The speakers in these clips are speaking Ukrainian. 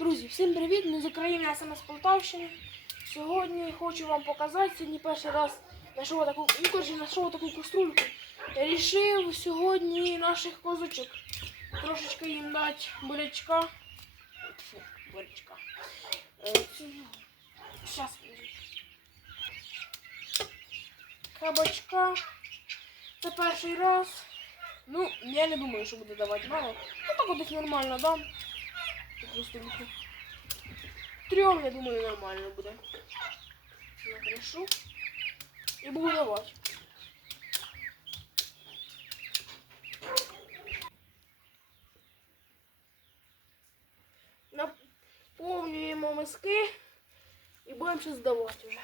Всім привіт! Ми з України, я саме з Полтавщини. Сьогодні хочу вам показати, сьогодні перший раз знайшов таку, коротше, знайшов таку каструльку. Рішив сьогодні наших козочок трошечки їм дати бурячка. Фу, бурячка. Зараз. Кабачка. Це перший раз. Ну, я не думаю, що буде давати мало. Ну так от нормально дам. Виху. Трьом, я думаю, нормально буде. Накрешу. І буду давати. Наповнюємо миски і будемо ще здавати вже.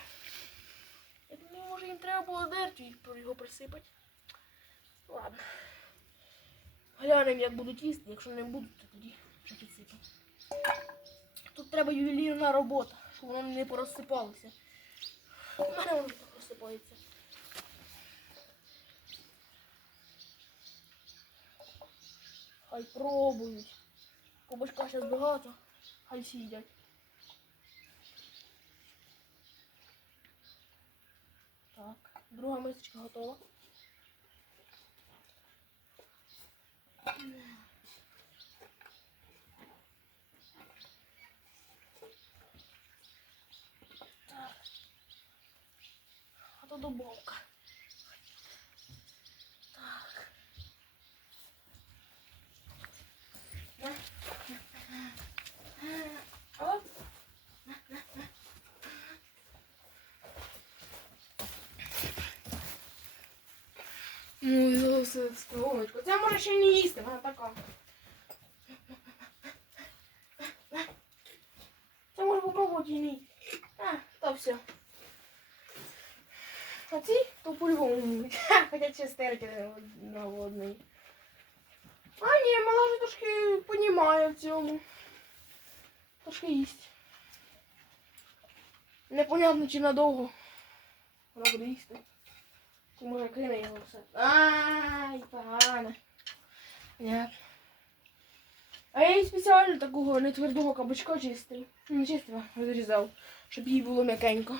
Я думаю, може їм треба було дерті його присипати. Ладно. Глянемо, як будуть їсти, якщо не будуть, то тоді. Тут треба ювелірна робота, щоб воно не порозсипалося. У мене воно розсипається. Хай пробують. Кабачка зараз багато, хай сидять. Так, друга мисочка готова. А то дубовка. Так. На. На, на. Ну, це столовочку. Це може ще не їсти, вона така. Це може попробувати не їсти. А, то все. А ці то по-любому. Хоча на голодний. А ні, мала вже трошки понімає в цьому. Трошки їсть. Непонятно чи надовго. Вона буде їсти. Чи може кине його все. Ай, погано. А я їй спеціально такого нетвердого кабачка чистив. Ну, Не чистив, розрізав, щоб їй було м'якенько.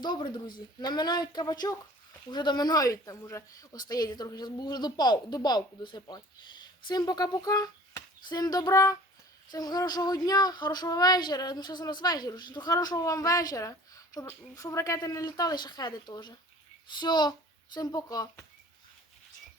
Добре, друзі. Наминають кабачок. Уже доминають там, уже остається трохи. Зараз буду вже добавку досипати. Всім пока-пока. Всім добра. Всім хорошого дня, хорошого вечора. Ну, зараз у нас вечір. Ну, хорошого вам вечора. Щоб, щоб ракети не літали, шахеди теж. Все, всім пока.